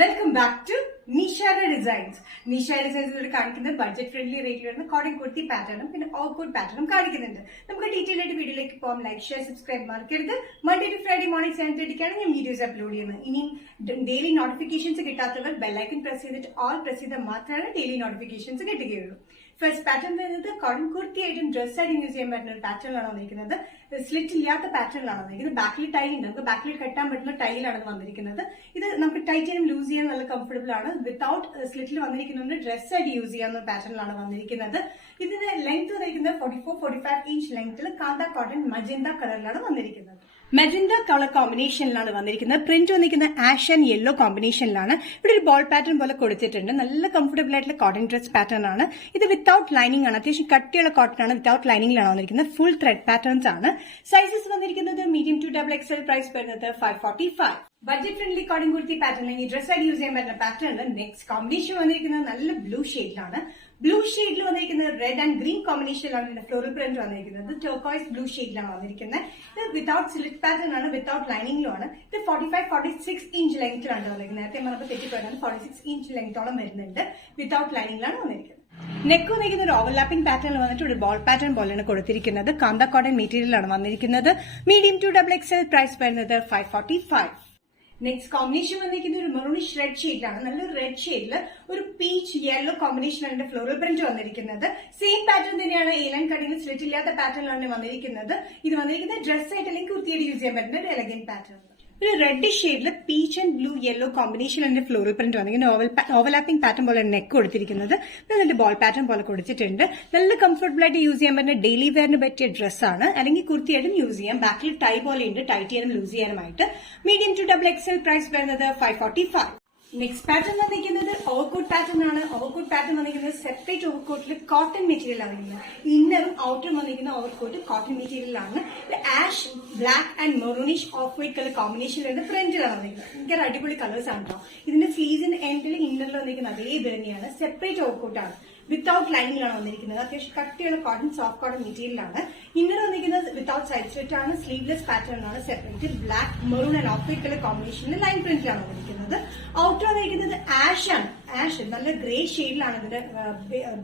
Welcome back to Nishara designs. Nishara ഡിസൈൻസിലൂടെ കാണിക്കുന്നത് budget friendly റേറ്റിൽ വരുന്ന കോട്ടൺ കുർത്തി പാറ്റേണും പിന്നെ ഓവർകോട്ട് പാറ്റേണും കാണിക്കുന്നുണ്ട്. നമുക്ക് ഡീറ്റെയിൽ ആയിട്ട് വീഡിയോയിലേക്ക് പോകാം. ലൈക്ക്, ഷെയർ, സബ്സ്ക്രൈബ് മറക്കരുത്. മൺഡേ ടു ഫ്രൈഡേ മോർണിംഗ് 7:30 ഞാൻ വീഡിയോസ് അപ്ലോഡ് ചെയ്യുന്നത്. ഇനിയും ഡെയിലി നോട്ടിഫിക്കേഷൻസ് കിട്ടാത്തവർ ബെല്ലൈക്കൻ പ്രസ് ചെയ്തിട്ട് ഓൾ പ്രസ് ചെയ്താൽ മാത്രമേ ഡെയിലി നോട്ടിഫിക്കേഷൻസ് കിട്ടുകയുള്ളൂ. ഫസ്റ്റ് പാറ്റേൺ വരുന്നത് കോട്ടൺ കുർത്തി ആയിട്ടും ഡ്രസ് ആയിട്ടും യൂസ് ചെയ്യാൻ പറ്റുന്ന ഒരു പാറ്റേണിലാണ് വന്നിരിക്കുന്നത്. സ്ലിറ്റ് ഇല്ലാത്ത പാറ്റേണിലാണ് വന്നിരിക്കുന്നത്. ബാക്കിൽ ടൈ ഉണ്ട്, നമുക്ക് ബാക്കിൽ കെട്ടാൻ പറ്റുന്ന ടൈലാണ് വന്നിരിക്കുന്നത്. ഇത് നമുക്ക് ടൈറ്റ് ചെയ്യാനും ലൂസ് ചെയ്യാൻ നല്ല കംഫർട്ടബിൾ ആണ്. വിത്തൗട്ട് സ്ലിറ്റിൽ വന്നിരിക്കുന്നത് ഡ്രസ് ആയിട്ട് യൂസ് ചെയ്യാവുന്ന പാറ്റേണിലാണ് വന്നിരിക്കുന്നത്. ഇതിന്റെ ലെങ്ത് വന്നിരിക്കുന്നത് 44-45 ഇഞ്ച് ലെങ്ത്തിൽ കാന്ത കോട്ടൺ മജന്ത കളറിലാണ് വന്നിരിക്കുന്നത്. മജന്ത കളർ കോമ്പിനേഷനിലാണ് വന്നിരിക്കുന്നത്. പ്രിന്റ് വന്നിരിക്കുന്നത് ആഷ് ആൻഡ് യെല്ലോ കോമ്പിനേഷനിലാണ്. ഇവിടെ ഒരു ബോൾ പാറ്റേൺ പോലെ കൊടുത്തിട്ടുണ്ട്. നല്ല കംഫർട്ടബിൾ ആയിട്ടുള്ള കോട്ടൺ ഡ്രസ് പാറ്റേൺ ആണ്. ഇത് വിത്തൗട്ട് ലൈനിങ് ആണ്. അത്യാവശ്യം കട്ടിയുള്ള കോട്ടൺ ആണ്. വിത്തൗട്ട് ലൈനിങ്ങിലാണ് വന്നിരിക്കുന്നത്. ഫുൾ ത്രെഡ് പാറ്റേൺസ് ആണ്. സൈസസ് വന്നിരിക്കുന്നത് മീഡിയം ടു XXL. പ്രൈസ് വരുന്നത് 545. Budget friendly cotton kurti pattern ഈ ഡ്രസ് ആയിട്ട് യൂസ് ചെയ്യാൻ പറ്റുന്ന പാറ്റേൺ. നെക്സ്റ്റ് കോമ്പിനേഷൻ വന്നിരിക്കുന്നത് നല്ല ബ്ലൂ ഷെയ്ഡിലാണ്. ബ്ലൂ ഷെയ്ഡിൽ വന്നിരിക്കുന്നത് റെഡ് ആൻഡ് ഗ്രീൻ കോമ്പിനേഷനിലാണ് ഇതിന്റെ ഫ്ലോറൽ പ്രിന്റ് വന്നിരിക്കുന്നത്. ടർക്കോയ്സ് ബ്ലൂ ഷെയ്ഡിലാണ് വന്നിരിക്കുന്നത്. ഇത് വിത്തൗട്ട് സ്ലിറ്റ് പാറ്റേൺ ആണ്, വിത്തൗട്ട് ലൈനിങ്ങിലും ആണ്. ഇത് 45-46 ഇഞ്ച് ലെങ്ത്തിലാണ് വന്നിരിക്കുന്നത്. നേരത്തെ നമുക്ക് തെറ്റിപ്പോയാണ്. 46 ഇഞ്ച് ലെങ്ത്തോളം വരുന്നുണ്ട്. വിത്തൗട്ട് ലൈനിങ്ങിലാണ് വന്നിരിക്കുന്നത്. നെക്ക് വന്നിരിക്കുന്ന ഒരു ഓവർലാപ്പിംഗ് പാറ്റേണിൽ വന്നിട്ട് ഒരു ബോൾ പാറ്റേൺ പോലെയാണ് കൊടുത്തിരിക്കുന്നത്. കാന്ത കോട്ടൺ മെറ്റീരിയലാണ് വന്നിരിക്കുന്നത്. Medium to XXL. പ്രൈസ് വരുന്നത് 545. നെക്സ്റ്റ് കോമ്പിനേഷൻ വന്നിരിക്കുന്ന ഒരു മെറൂണിഷ് റെഡ് ഷെയ്ഡിലാണ്. നല്ലൊരു റെഡ് ഷെയ്ഡിൽ ഒരു പീച്ച് യെല്ലോ കോമ്പിനേഷനാണ് ഫ്ലോറൽ പ്രിന്റ് വന്നിരിക്കുന്നത്. സെയിം പാറ്റേൺ തന്നെയാണ്. ഏലൻ കട്ടിങ് സ്ലിറ്റ് ഇല്ലാത്ത പാറ്റേണിലാണ് വന്നിരിക്കുന്നത്. ഇത് വന്നിരിക്കുന്നത് ഡ്രസ് ആയിട്ട് അല്ലെങ്കിൽ കുർത്തിയായിട്ട് യൂസ് ചെയ്യാൻ പറ്റുന്ന ഒരു എലഗന്റ് പാറ്റേൺ. ഒരു റെഡ് ഷെയ്ഡിൽ പീച്ച് ആൻഡ് ബ്ലൂ യെല്ലോ കോമ്പിനേഷനിലെ ഫ്ലോറൽ പ്രിന്റ് വന്നിരിക്കുന്നത്. ഓവർലാപ്പിംഗ് പാറ്റേൺ പോലെ നെക്ക് കൊടുത്തിരിക്കുന്നത്. നല്ല ബോൾ പാറ്റേൺ പോലെ കൊടുത്തിട്ടുണ്ട്. നല്ല കംഫർട്ടബിൾ ആയിട്ട് യൂസ് ചെയ്യാൻ പറ്റുന്ന ഡെയിലി വെയറിന് പറ്റിയ ഡ്രസ്സാണ്. അല്ലെങ്കിൽ കുർത്തിയായിട്ടും യൂസ് ചെയ്യാം. ബാക്കിൽ ടൈ പോലെ ഉണ്ട്, ടൈറ്റ് ചെയ്യാനും ലൂസ് ചെയ്യാനുമായിട്ട്. Medium to XXL. പ്രൈസ് വരുന്നത് 545. നെക്സ്റ്റ് പാറ്റേൺ വന്നിരിക്കുന്നത് ഓവർകോട്ട് പാറ്റേൺ ആണ്. ഓവർകോട്ട് പാറ്റേൺ വന്നിരിക്കുന്നത് സെപ്പറേറ്റ് ഓവർകോട്ടിൽ കോട്ടൺ മെറ്റീരിയൽ ആണ്. ഇന്നറും ഔട്ടറും വന്നിരിക്കുന്ന ഓവർകോട്ട് കോട്ടൺ മെറ്റീരിയലാണ്. Ash, black and maroonish off white colour കോമ്പിനേഷനിലാണ് പ്രിന്റിലാണ് വന്നിരിക്കുന്നത്. ഭയങ്കര അടിപൊളി കളേഴ്സ് ആണ് കേട്ടോ. ഇതിന്റെ സ്ലീവ്സിന്റെ എൻഡിൽ ഇന്നറിൽ വന്നിരിക്കുന്ന അതേ ഇത് തന്നെയാണ്. സെപ്പറേറ്റ് ഓവർകോട്ടാണ്. വിത്തൗട്ട് ലൈനിങ്ങിലാണ് വന്നിരിക്കുന്നത്. അത്യാവശ്യം കട്ടിയുള്ള കോട്ടൺ സോഫ്റ്റ് കോട്ടൺ മെറ്റീരിയലാണ്. ഇന്നർ വന്നിരിക്കുന്നത് വിത്തൗട്ട് സൈഡ് സ്ലിറ്റ് ആണ്. സ്ലീവ്ലെസ് പാറ്റേൺ ആണ്. Separate black, maroon and off white colour കോമ്പിനേഷനിൽ ലൈൻ പ്രിന്റിലാണ് വന്നിരിക്കുന്നത്. ഔട്ടർ വന്നിരിക്കുന്നത് ആഷ് ആണ്. ആഷ് നല്ല ഗ്രേ ഷെയ്ഡിലാണ് ഇതിന്റെ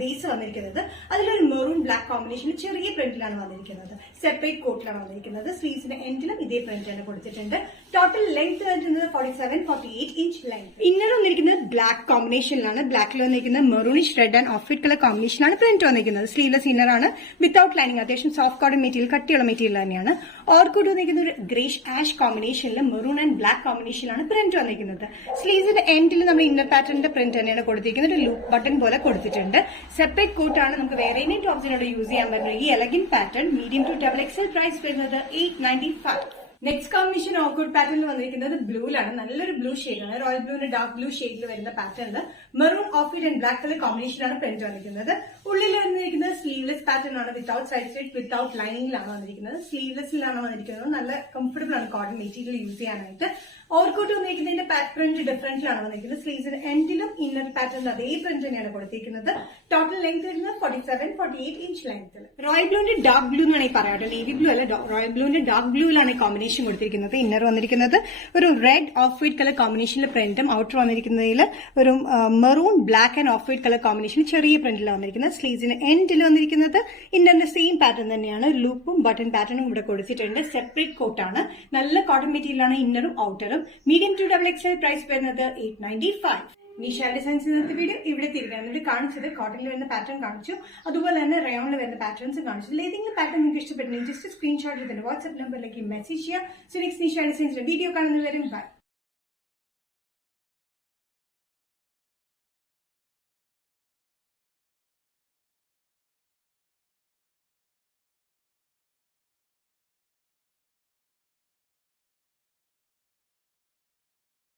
ബേസ് വന്നിരിക്കുന്നത്. അതിലൊരു മെറൂൺ ബ്ലാക്ക് കോമ്പിനേഷനിൽ ചെറിയ പ്രിന്റിലാണ് വന്നിരിക്കുന്നത്. സെപ്പറേറ്റ് കോട്ടിലാണ് വന്നിരിക്കുന്നത്. സ്ലീവ്സിന്റെ എൻഡിലും ഇതേ പ്രിന്റ് തന്നെ കൊടുത്തിട്ടുണ്ട്. ടോട്ടൽ ലെങ്ത് വരുന്നത് 47-48 ഇഞ്ച് ലെങ്ത്. ഇന്നർ വന്നിരിക്കുന്നത് ബ്ലാക്ക് കോമ്പിനേഷനിലാണ്. ബ്ലാക്കിൽ വന്നിരിക്കുന്നത് maroonish red and off white colour കോമ്പിനേഷനാണ് പ്രിന്റ് വന്നിരിക്കുന്നത്. സ്ലീവ്ലെസ് ഇന്നർ ആണ്. Without lining. അത്യാവശ്യം സോഫ്റ്റ് കോട്ടൺ മെറ്റീരിയൽ, കട്ടിയുള്ള മെറ്റീരിയൽ തന്നെയാണ്. ഓവർകോട്ട് വന്നിരിക്കുന്ന ഒരു ഗ്രേഷ് ആഷ് കോമ്പിനേഷനിൽ മെറൂൺ ആൻഡ് ബ്ലാക്ക് കോമ്പിനേഷനിലാണ് പ്രിന്റ് വന്നിരിക്കുന്നത്. സ്ലീവ്സിന്റെ എൻഡിൽ നമ്മൾ ഇന്നർ പാറ്റേണിന്റെ പ്രിന്റ് തന്നെയാണ് കൊടുത്തിരിക്കുന്നത്. ഒരു ലൂപ്പ് ബട്ടൺ പോലെ കൊടുത്തിട്ടുണ്ട്. സെപ്പറേറ്റ് കോട്ടാണ്. നമുക്ക് വേറെ ടോപ്സിനോട് യൂസ് ചെയ്യാൻ പറ്റുന്ന ഈ elegant pattern. Medium to XXL. Price വരുന്നത് 895. നെക്സ്റ്റ് കോമ്പിനേഷൻ ഓവർകോട്ട് പാറ്റേണിൽ വന്നിരിക്കുന്നത് ബ്ലൂലാണ്. നല്ലൊരു ബ്ലൂ ഷെയ്ഡാണ്. റോയൽ ബ്ലൂവിന്റെ ഡാർക്ക് ബ്ലൂ ഷെയ്ഡിൽ വരുന്ന പാറ്റേണിൽ maroon, of white and black colour കോമ്പിനേഷനാണ് പ്രിന്റ് വന്നിരിക്കുന്നത്. ഉള്ളിൽ വന്നിരിക്കുന്നത് സ്ലീവ്ലെസ് പാറ്റേൺ ആണ്. വിത്തൗട്ട് സൈഡ് സ്ലിറ്റ്, വിത്തൗട്ട് ലൈനിങ്ങിലാണ് വന്നിരിക്കുന്നത്. സ്ലീവ്ലെസ്സിലാണ് വന്നിരിക്കുന്നത്. നല്ല കംഫർട്ടബിൾ ആണ് കോട്ടൺ മെറ്റീരിയൽ യൂസ് ചെയ്യാനായിട്ട്. ഓവർകോട്ട് വന്നിരിക്കുന്നതിന്റെ പ്രിന്റ് ഡിഫറൻറ്റിലാണ് വന്നിരിക്കുന്നത്. സ്ലീവ്സിന്റെ എൻഡിലും ഇന്നർ പാറ്റേണിൽ അതേ പ്രിന്റ് തന്നെയാണ് കൊടുത്തിരിക്കുന്നത്. ടോട്ടൽ ലെങ്ത് വരുന്നത് 47-48 ഇഞ്ച് ലെങ്ത്തിൽ. റോയൽ ബ്ലൂവിന്റെ ഡാർക്ക് ബ്ലൂ എന്നാണ് ഈ പറയാട്ടോ. നേവി ബ്ലൂ അല്ല, റോയൽ ബ്ലൂവിന്റെ ഡാർക്ക് ബ്ലൂവിലാണ് ഈ കോമ്പിനേഷൻ കൊടുത്തിരിക്കുന്നത്. ഇന്നർ വന്നിരിക്കുന്നത് ഒരു റെഡ് ഓഫ് വൈറ്റ് കളർ കോമ്പിനേഷനിലെ പ്രിന്റും ഔട്ടർ വന്നിരിക്കുന്നതിൽ ഒരു maroon, black and off white colour കോമ്പിനേഷനിൽ ചെറിയ പ്രിന്റിലാണ് വന്നിരിക്കുന്നത്. സ്ലീവ്സിന് എൻഡിൽ വന്നിരിക്കുന്നത് ഇന്നറിന്റെ സെയിം പാറ്റേൺ തന്നെയാണ്. ലൂപ്പും ബട്ടൺ പാറ്റേണും ഇവിടെ കൊടുത്തിട്ടുണ്ട്. സെപ്പറേറ്റ് കോട്ടാണ്. നല്ല കോട്ടൺ മെറ്റീരിയലാണ് ഇന്നറും ഔട്ടറും. Medium to XXL. പ്രൈസ് വരുന്നത് 895. നിഷാ ഡിസൈൻസ് ഇന്നത്തെ വീഡിയോ ഇവിടെ തിരികെ കാണിച്ചത് കോട്ടണിൽ വരുന്ന പാറ്റേൺ കാണിച്ചു. അതുപോലെ തന്നെ റയോണിൽ വരുന്ന പാറ്റേൺസ് കാണിച്ചു. ഏതെങ്കിലും പാറ്റേൺ നിങ്ങൾക്ക് ഇഷ്ടപ്പെട്ടെങ്കിൽ ജസ്റ്റ് സ്ക്രീൻഷോട്ട് ചെയ്തിട്ട് വാട്സ്ആപ്പ് നമ്പറിലേക്ക് മെസ്സേജ് ചെയ്യുക. സോ നെക്സ്റ്റ് നിഷാ ഡിസൈൻസിന്റെ വീഡിയോ കാണുന്നവരും ബൈ.